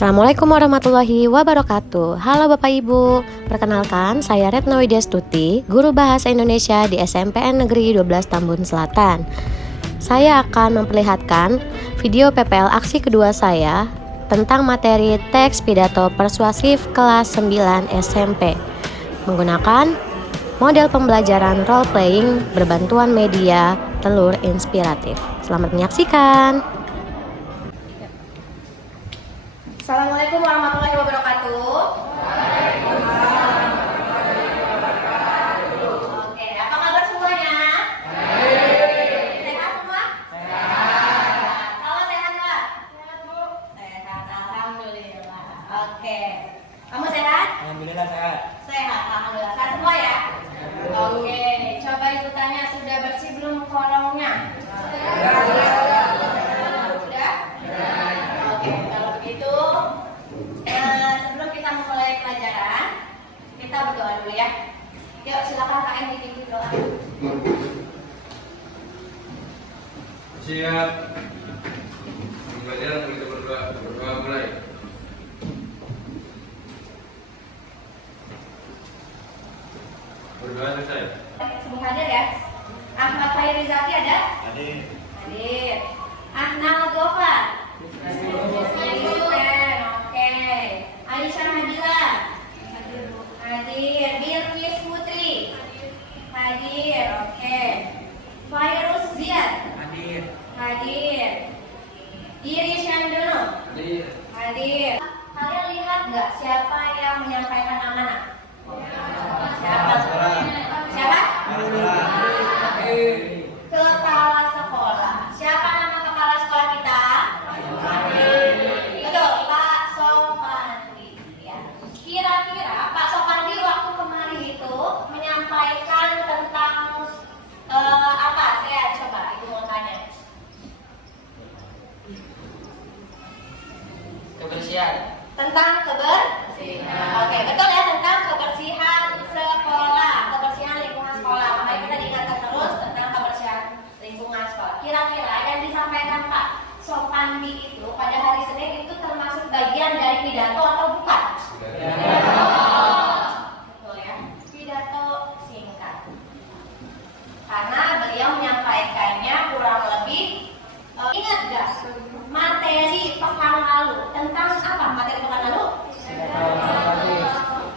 Assalamualaikum warahmatullahi wabarakatuh. Halo Bapak Ibu, perkenalkan saya Retna Widyastuti, Guru Bahasa Indonesia di SMPN Negeri 12 Tambun Selatan. Saya akan memperlihatkan video PPL aksi kedua saya tentang materi teks pidato persuasif kelas 9 SMP menggunakan model pembelajaran role playing berbantuan media telur inspiratif. Selamat menyaksikan. Assalamualaikum warahmatullahi wabarakatuh. Oke, apa kabar semuanya? Sehat semua? Sehat. Kalau sehat Pak? Sehat Bu. Sehat, alhamdulillah. Oke. Kamu sehat? Alhamdulillah sehat. Sehat, alhamdulillah. Sehat semua ya? Oke, coba Ibu tanya, sudah bersih belum kolongnya? Sudah? Oke, kalau begitu sebelum kita memulai pelajaran, kita berdoa dulu ya. Yuk silakan KM dipimpin doa. Siap. Pelajaran kita berdoa mulai. Berdoa selesai. Semua hadir ya. Ahmad Khairi Zaki ada? Hadir. Hadir. Ahnal Gofar. Oke. Aisyah Nabila. Hadir. Bilqis Putri. Hadir. Oke. Fairuz Ziad. Hadir. Hadir. Iri Shandono. Hadir. Hadir. Kalian lihat nggak siapa yang menyampaikan amanah? Siapa? Siapa? Kepala sekolah. Siapa nama kepala sekolah kita? Betul, Pak Sopandi. Ya. Kira-kira Pak Sopandi waktu kemarin itu menyampaikan tentang apa? Saya coba Ibu mau tanya. Kebersihan. Tentang kebersihan. Oke, betul ya, tentang kebersihan sekolah, kebersihan lingkungan sekolah. Makanya kita diingatkan terus tentang kebersihan lingkungan sekolah. Kira-kira yang disampaikan Pak Sopandi itu pada hari Senin itu termasuk bagian dari pidato atau bukan? Betul ya, pidato singkat. Karena beliau menyampaikannya kurang lebih ingat gak materi pekan lalu tentang apa? Materi pekan lalu?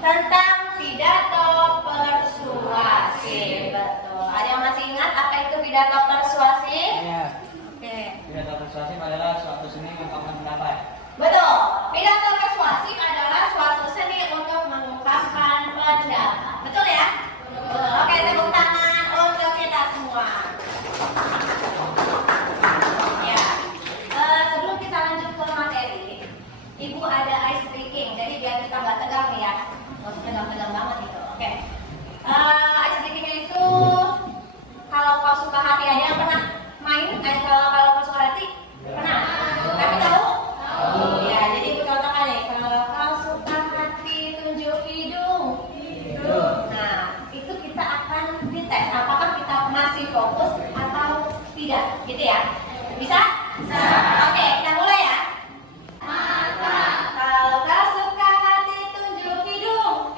Tentang pidato persuasif. Betul. Ada yang masih ingat apa itu pidato persuasif? Ya. Oke. Pidato persuasif adalah suatu seni mengungkapkan pendapat. Betul. Pidato persuasif adalah suatu seni untuk mengungkapkan pendapat. Betul ya? Betul. Oke, tepuk tangan untuk kita semua. Ya. Sebelum kita lanjut ke materi, Ibu ada ice breaking. Jadi biar kita nggak tegang nih ya. Nggak usah tegang-tegang banget gitu. Oke. Ice breaking itu kalau kau suka hati, ada yang pernah main? Kalau kau suka hati pernah? Tapi tahu? Ya, jadi Ibu contohkan nih. Kalau kau suka hati tunjuk hidung. Nah, itu kita akan dites apakah kita masih fokus atau tidak, gitu ya. Bisa? Bisa. Oke, kita mulai ya. Kalau kau suka hati tunjuk hidung.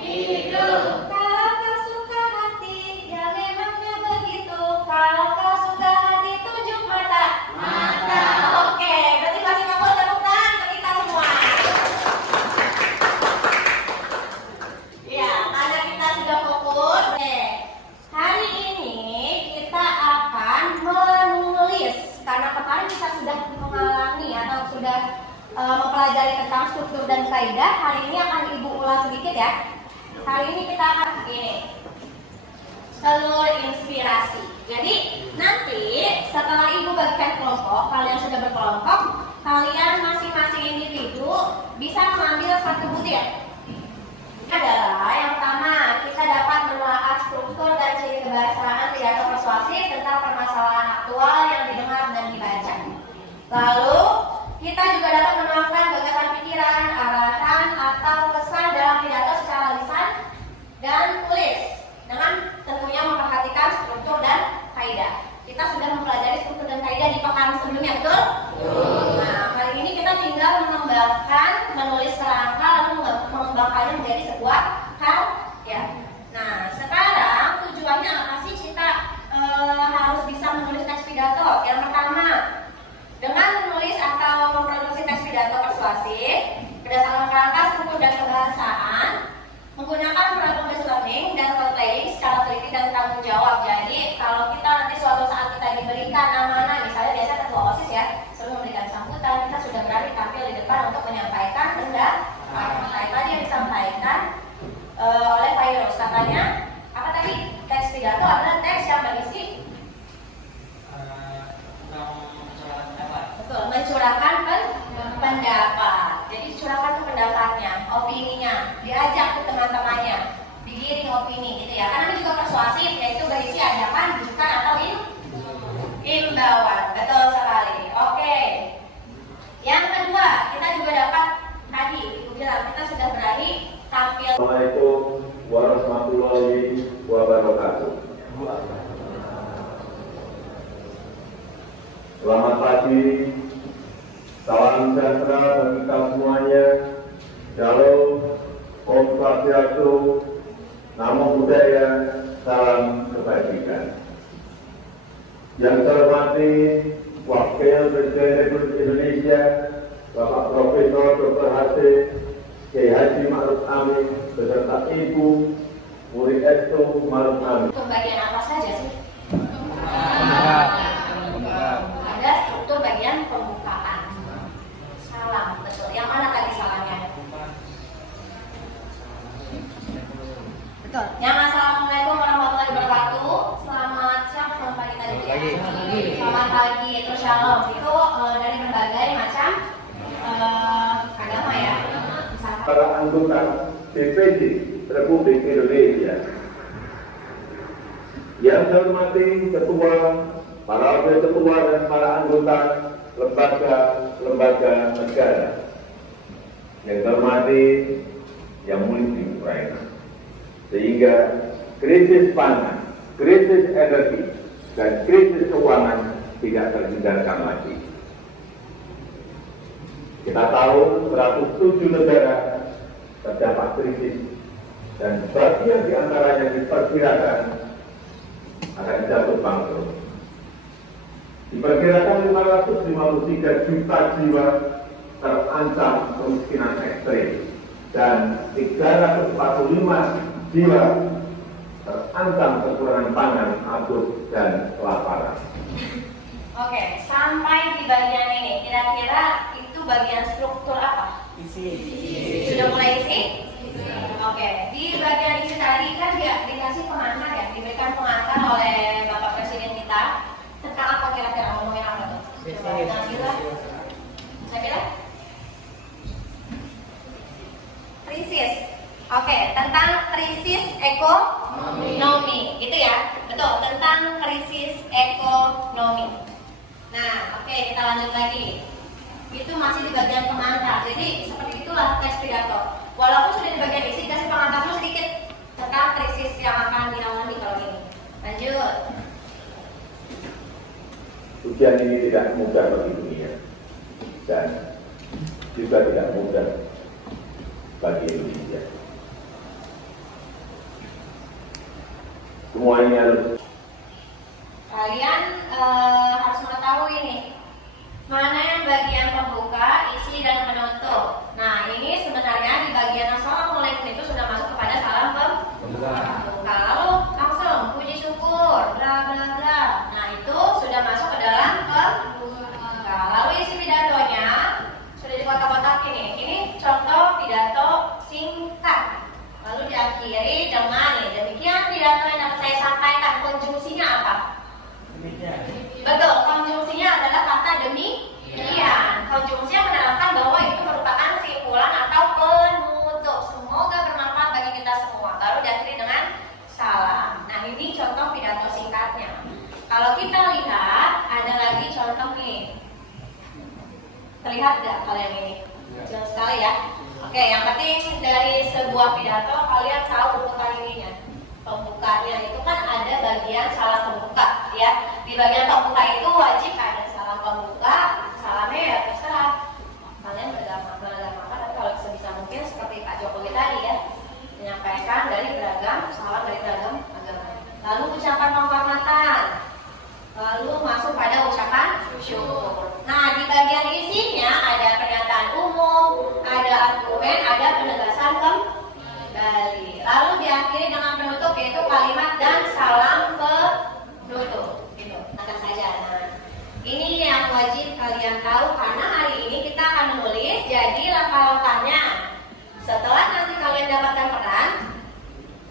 Kalau kau suka hati, ya memangnya begitu. Kalau kau suka hati tunjuk mata. Oke, berarti masih fokus, tepuk tangan ke kita semua. Ya, karena kita sudah fokus. Oke, hari ini kita akan menulis. Karena kemarin kita sudah mengalami atau sudah mempelajari tentang struktur dan kaidah. Hari ini akan Ibu ulas sedikit ya. Hari ini kita akan begini, telur inspirasi. Jadi nanti setelah Ibu bagikan kelompok, kalian sudah berkelompok, kalian masing-masing individu bisa mengambil satu butir. Adalah yang pertama, kita dapat menelaah struktur dan ciri kebahasaan pidato persuasif tentang permasalahan aktual yang didengar dan dibaca. Lalu kita juga dapat menuangkan gagasan pikiran, arahan atau pesan dalam pidato secara lisan dan tulis dengan tentunya memperhatikan struktur dan kaidah. Kita sudah mempelajari struktur dan kaidah di pekan sebelumnya, betul? Nah, kali ini kita tinggal mengembangkan menulis menjadi sebuah karya. Nah, sekarang tujuannya apa sih kita harus bisa menulis teks pidato? Yang pertama, dengan menulis atau memproduksi teks pidato persuasif berdasarkan kerangka struktur dan kebahasaan, menggunakan problem-based learning dan role playing secara teliti dan tanggung jawab. Jadi kalau kita nanti suatu saat kita diberikan amanah, misalnya biasa ketua OSIS ya, sebelum memberikan sambutan kita sudah berani tampil di depan untuk menyampaikan pendapat. Nah, tadi yang disampaikan oleh Pak Yunus, katanya apa tadi? Teks pidato adalah teks yang berisi betul, mencurahkan pendapat. Jadi curahkan pendapatnya, opininya, diajak ke teman-temannya, digiring opini gitu ya. Karena ini juga persuasif, yaitu berisi ajakan, bukan atau imbauan. Betul sekali. Oke. Yang kedua, kita juga dapat tadi Ibu bilang kita sudah berani tampil. Assalamualaikum warahmatullahi wabarakatuh. Selamat pagi, salam sejahtera bagi kita semuanya. Shalom, Om Swastiastu, Namo Buddhaya, salam kebajikan. Yang saya hormati Wakil Presiden Republik Indonesia, Bapak Profesor Dr. Kiai Haji Ma'ruf Amin beserta Ibu Wuri Estu Ma'ruf Amin. Untuk bagian apa saja sih? Ada struktur bagian pembukaan. Salam, betul. Yang mana tadi salamnya? Betul. Yang assalamualaikum warahmatullahi wabarakatuh. Selamat siang, selamat pagi tadi. Selamat pagi. Terus shalom. Itu dari berbagai macam agama ya. Para anggota DPD Republik Indonesia. Yang saya hormati ketua, para wakil ketua dan para anggota lembaga negara. Yang saya hormati yang multi Ukraina. Sehingga krisis pangan, krisis energi, dan krisis keuangan tidak terhindarkan lagi. Kita tahu 107 negara terdapat krisis dan sebagian di antaranya diperkirakan akan jatuh bangkrut. Diperkirakan 553 juta jiwa terancam kemiskinan ekstrim dan 345 jiwa terancam kekurangan pangan akut dan kelaparan. Oke, sampai di bagian ini, kira-kira itu bagian struktur apa? Isi. Sudah mulai isi? Oke, di bagian isi tadi kan dia dikasih pengantar ya, diberikan pengantar oleh Bapak Presiden kita tentang apa kira-kira, ngomongin apa tuh? Coba Nabila, Nabila? Krisis. Oke, tentang krisis ekonomi, gitu ya, betul, tentang krisis ekonomi. Nah, oke, kita lanjut lagi. Itu masih di bagian pengantar. Jadi seperti itulah teks pidato. Walaupun sudah di bagian isi, kasih pengantarnya sedikit tentang krisis yang akan dialami kalau ini. Lanjut. Ujian ini tidak mudah bagi dunia dan juga tidak mudah bagi Indonesia. Semua ini harus Kalian harus mengetahui nih mana yang bagian pembuka, isi, dan penutup. Nah, ini sebenarnya di bagian assalamualaikum itu sudah masuk kepada salam pembuka. Lalu langsung puji syukur, bla bla bla. Nah, itu sudah masuk ke dalam pembuka. Lalu isi pidatonya sudah dikotak-kotak ini. Ini contoh pidato singkat. Lalu diakhiri dengan demikian pidato yang dapat saya sampaikan. Konjungsinya apa? Betul, konjungsinya adalah kata demikian. Konjungsinya menerangkan bahwa itu merupakan simpulan atau penutup. Semoga bermanfaat bagi kita semua. Baru diakhiri dengan salam. Nah, ini contoh pidato singkatnya. Kalau kita lihat, ada lagi contoh nih. Terlihat nggak kalian ini? Jelas sekali ya. Oke, yang penting dari sebuah pidato kalian tahu urutan ininya. Pembukanya itu kan ada bagian salam pembuka ya. Di bagian pembuka itu wajib ada salam pembuka, salamnya ya terserah kalian beragama apa, tapi kalau sebisa mungkin seperti Pak Jokowi tadi ya,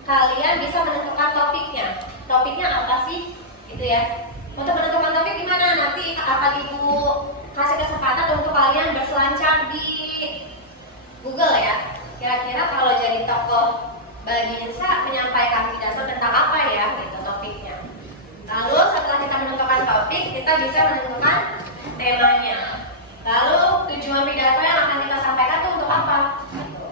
kalian bisa menentukan topiknya. Topiknya apa sih? Gitu ya. Untuk menentukan topik gimana? Nanti akan Ibu kasih kesempatan untuk kalian berselancar di Google ya. Kira-kira kalau jadi tokoh Baginsa menyampaikan pidato tentang apa ya? Gitu topiknya. Lalu setelah kita menentukan topik, kita bisa menentukan temanya. Lalu tujuan pidato yang akan kita sampaikan itu untuk apa? Gitu.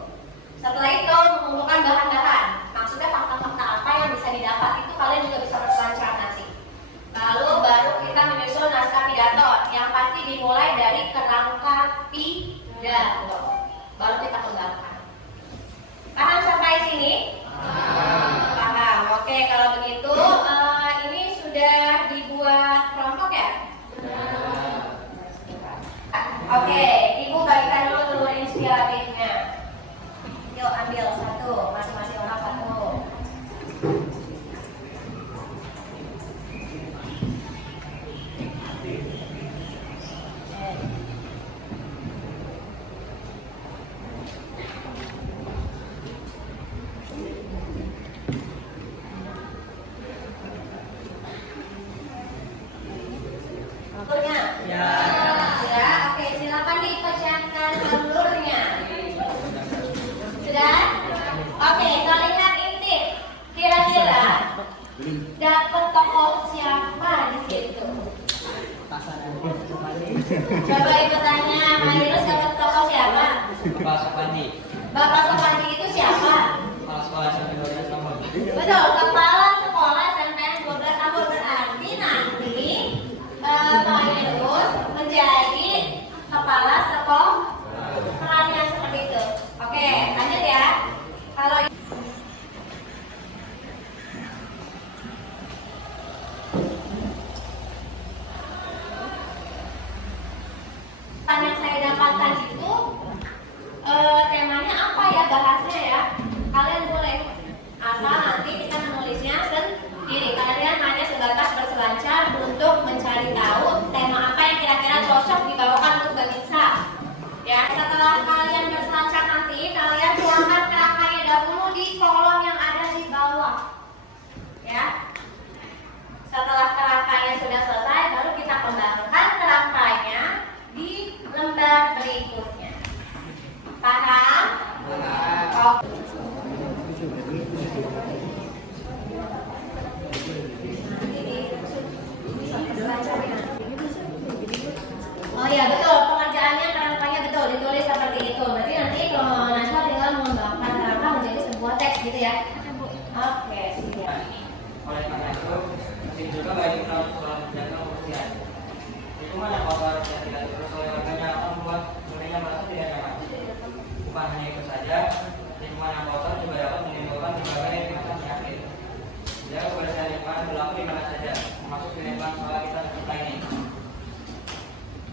Setelah itu mengumpulkan bahan-bahan. Maksudnya fakta-fakta apa yang bisa didapat itu kalian juga bisa berselancar nanti. Lalu baru kita menyusun naskah pidato yang pasti dimulai dari kerangka pidato. Baru kita kembangkan. Paham sampai sini? Paham. Oke, kalau begitu ini sudah dibuat kelompok ya? Oke, Ibu bagikan dulu telur inspiratifnya. Yuk ambil satu, masing-masing orang satu. Telurnya? Ya. Ya, oke, silakan dipecahkan telurnya. Sudah? Oke, kalau lihat intip, kira-kira dapat tokoh siapa di situ? Coba Ibu tanya, Marirus dapat tokoh siapa? Bapak Sopandi. Bapak Sopandi itu siapa? Kepala sekolah SMP 12 Tambun. Betul, kepala sekolah SMPN 12 Tambun. Berarti nanti Marirus menjadi kepala sekolah perhatian seperti itu. Oke, lanjut ya. Kalau yang saya dapatkan itu temanya apa ya, bahasnya ya, kalian boleh asal nanti kita menulisnya sendiri. Kalian hanya sebatas berselancar untuk mencari tahu tema apa yang kira-kira cocok dibawakan untuk Baginsa. Ya, setelah kalian berselancar nanti kalian tuangkan kerangkanya dahulu di kolom yang ada di bawah. Ya. Setelah kerangkanya sudah selesai, baru kita kembangkan kerangkanya di lembar berikutnya. Paham? Paham. Oh iya betul, pengerjaannya kerangkanya betul ditulis seperti itu. Berarti nanti kalau Najwa tinggal mengembangkan kerangka menjadi sebuah teks gitu ya. Oke, siap. Oleh karena itu, penting juga bagi calon sekolah menjaga kebersihan. Lingkungan yang kotor dan tidak terurus oleh warganya akan membuat muridnya merasa tidak nyaman. Bukan hanya itu saja, lingkungan yang kotor juga dapat menimbulkan berbagai macam penyakit. Menjaga kebersihan lingkungan berlaku di mana saja, termasuk di lingkungan sekolah kita tercinta ini.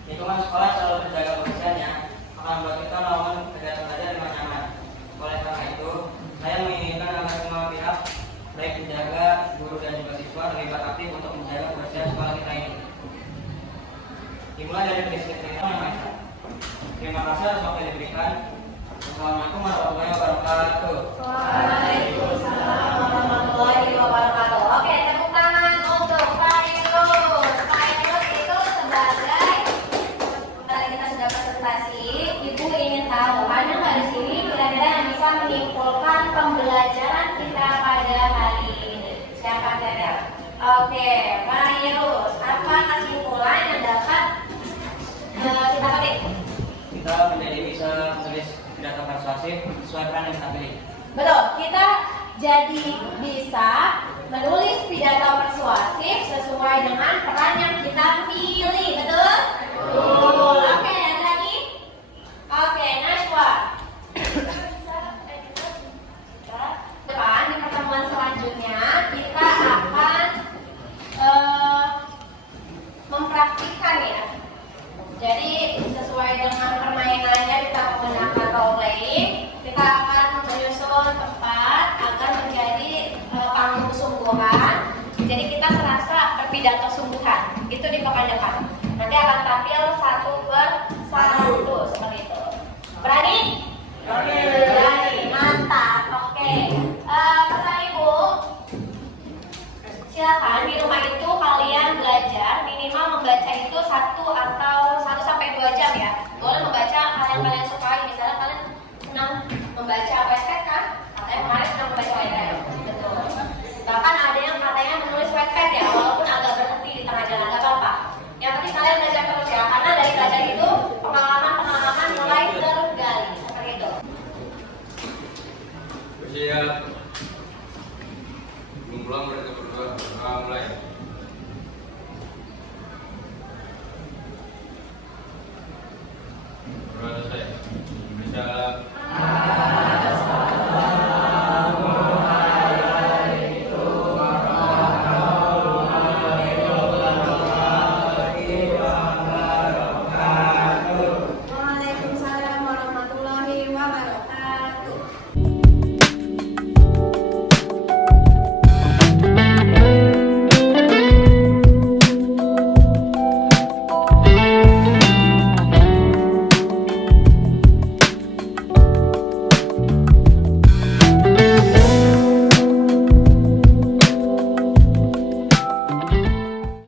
Lingkungan sekolah selalu terjaga kebersihannya akan membuat kita melakukan kegiatan belajar dengan nyaman. Oleh karena itu, saya menginginkan agar semua pihak, baik penjaga, guru dan juga siswa terlibat aktif untuk menjaga kebersihan sekolah kita ini. Dimulai dari disiplin yang Maha. Terima kasih atas waktu yang diberikan. Wassalamualaikum warahmatullahi wabarakatuh. Waalaikumsalam warahmatullahi wabarakatuh. Oke, tepuk tangan untuk Marirus. Marirus itu sebagai tadi kita sudah presentasi. Ibu ingin tahu ada nggak di sini kira-kira yang bisa menyimpulkan pembelajaran kita pada hari ini? Siapa kira? Oke, Marirus, apa kesimpulan yang dapat kita petik? Kita menjadi bisa menulis pidato persuasif sesuai peran yang kita pilih. Betul, kita jadi bisa menulis pidato persuasif sesuai dengan peran yang kita pilih, betul? Betul. Oke, dan lagi? Oke, Najwa. Depan di pertemuan selanjutnya kita akan mempraktikkan ya. Jadi sesuai dengan permainannya kita menggunakan role playing, kita akan menyusun tempat agar menjadi panggung sungguhan. Jadi kita serasa berpidato sungguhan. Itu di papan depan. Nanti akan tampil 1 per Siap.